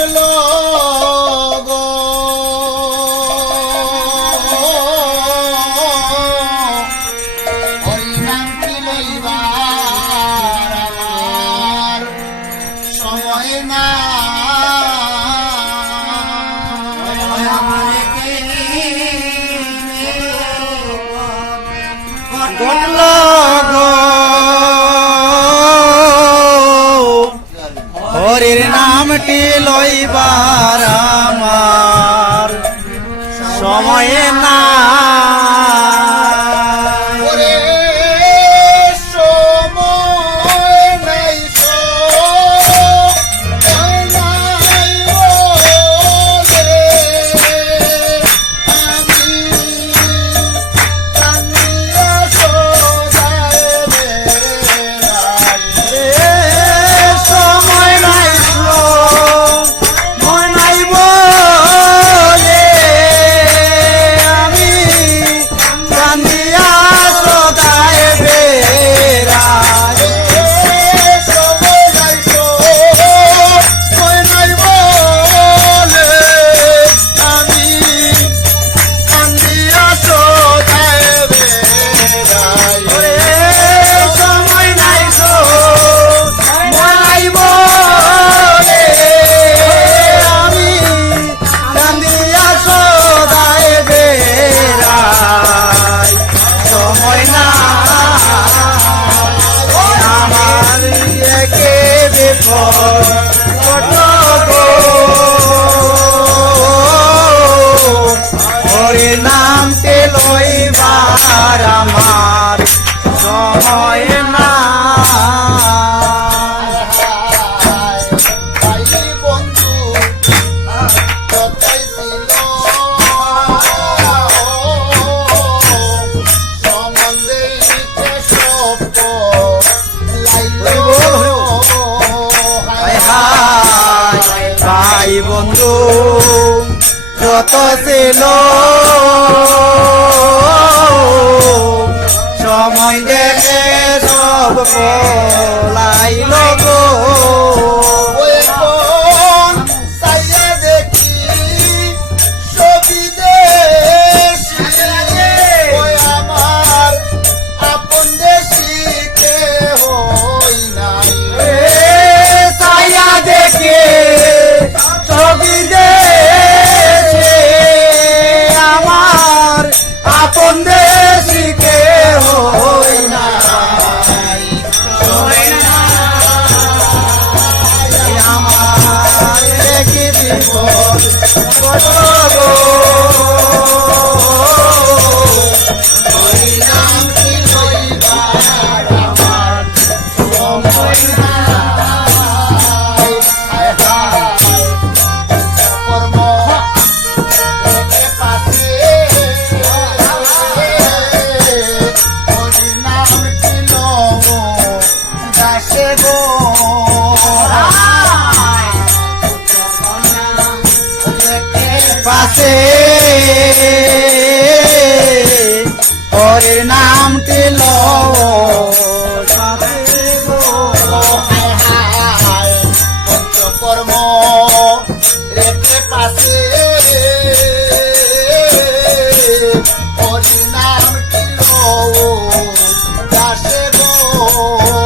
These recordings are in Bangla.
ঘটলো গো হরি নামটি লইবার আমার সময় না ঘটলো গো হরির নামটি লইবার আমার সময় না ওরে সময় নাই সময় নাই ওরে আমি কান্দিয়া সোজায় বেড়াই সময় নাই সময় নাই বলে আমি কান্দিয়া সদায় বেড়াই সময় নাই সময় নাই বলে আমি কান্দিয়া সোজায় বেড়াই সময় নাই সময় নাই বলে আমি কান্দিয়া সদায় বেড়াই সময় না আমার একে বিপদ কত গো হরি নামটি লইবার আমার সময় না ভাই বন্ধু যতই ছিল সম্বন্ধে সব লাইল হায় হায় ভাই বন্ধু যত ছিল সময় দেখে সব পলাইল গো ওই কোন সাইয়া দেখি ছবি দেশি ওই আমার আপন দেশি কে হই নাই এ ছায়া দেখে ছবি দেশে আমার আপন দেশিকে হই না আমার দেখি বিপদ কত গো হরি নাম কি লইবার আমার সময় নাই হায় হায় কর্ম একে পাশে হরি নাম কি লও দাসে গো পাশে হরির নামটি পঞ্চকর্ম রেখে পাশে হরিনাম কিলো দাসে গো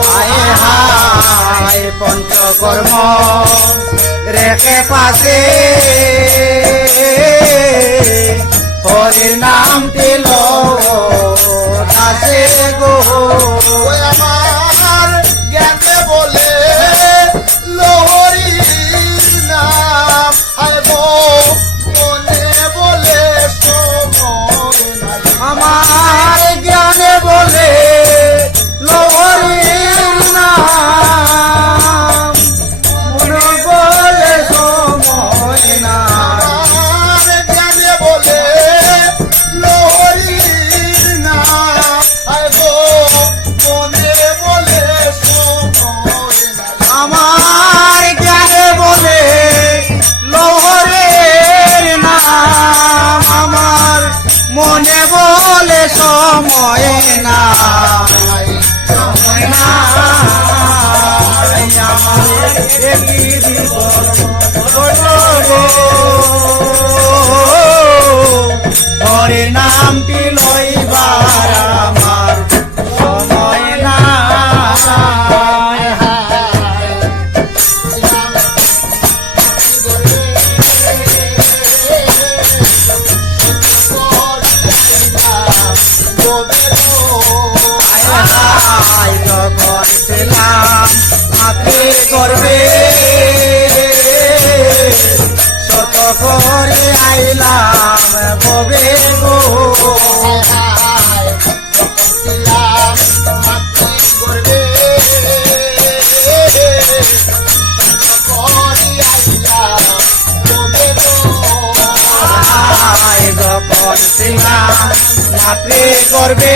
হায় হায় পঞ্চকর্ম রেখে পাশে হরির নামটি দাসে গো ওই আমার জ্ঞানে বলে লোহরি নাম আইব মনে বলে সময় নাই আমার জ্ঞানে বলে লোহরির নাম মনে বলে সময় না আমার জ্ঞানে বলে লোহরির নাম আইব মনে বলে সময় নাই আমার জ্ঞানে বলে লোহরের নাম আমার মনে বলে সময় না সময় না আমার একই বিপদ বিপদ সিংহা মাতৃ করবে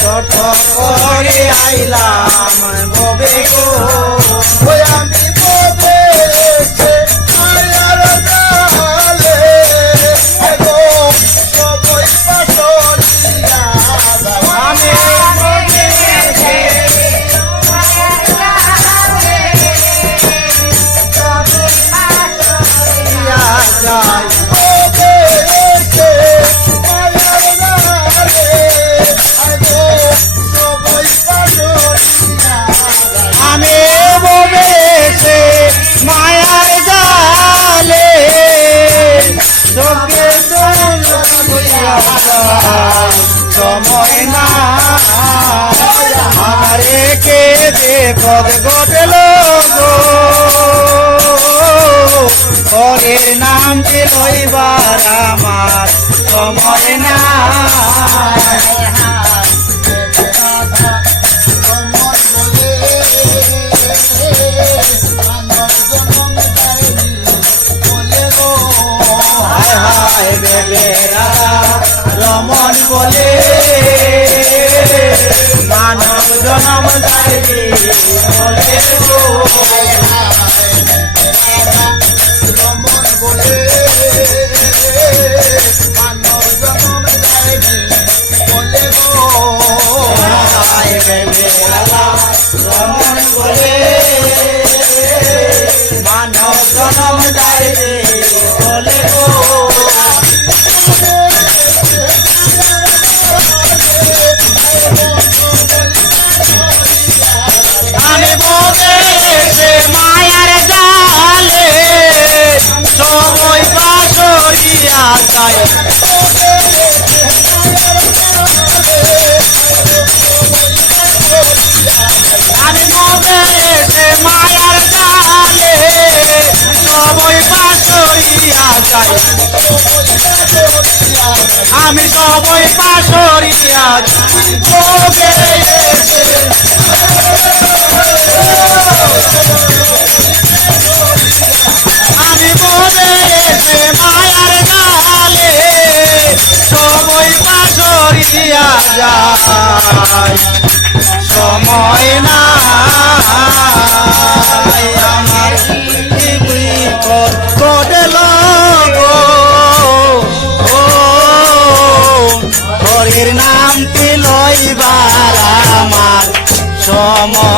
শর্ত করে আইলাম ভবে গো ওই আমি ববে মায়ার জালে গো সবই পাশরিয়া আমি যাই ববে মায়ার জালে গো সবই পাশরিয়া আমি ববে সে মায়ার জালে চোখে সময় না আমারে কে বিপদ ঘটল গো পরের নামটি লইবার আমার সময় না হায় হায় বেবেরা রমন বলে মানব জনম যাইবি বলে গো হায় বেবেরা রমন বলে মানব জনম যাইবি বলে গো আমি ববে সে মায়ার জালে সময় বাসরিয়া যায় আমি ববে সে মায়ার জালে সময় বাসরিয়া যায় আমি সময় বাসরিয়া ববে আমি ববে সে মায়ার জালে সময় বাসরিয়া যায় সময় না আমার কি বিপদ ঘটল গো হরির নামটি লইবার আমার সময়